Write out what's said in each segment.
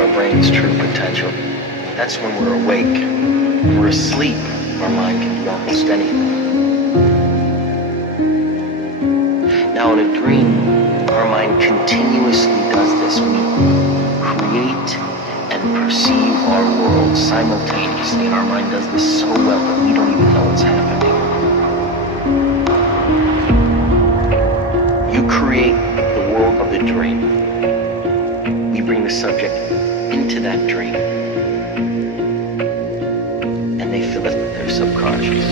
our brain's true potential. That's when we're awake. When we're asleep, our mind can do almost anything. Now in a dream, our mind continuously does this. We create and perceive our world simultaneously, and our mind does this so well that we don't even know what's happening. You create the world of the dream. We bring the subject into that dream, and they fill it with their subconscious.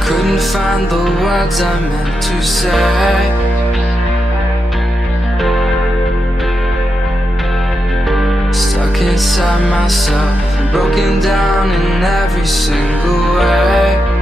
Couldn't find the words I meant to say. Stuck inside myself, broken down in every single way.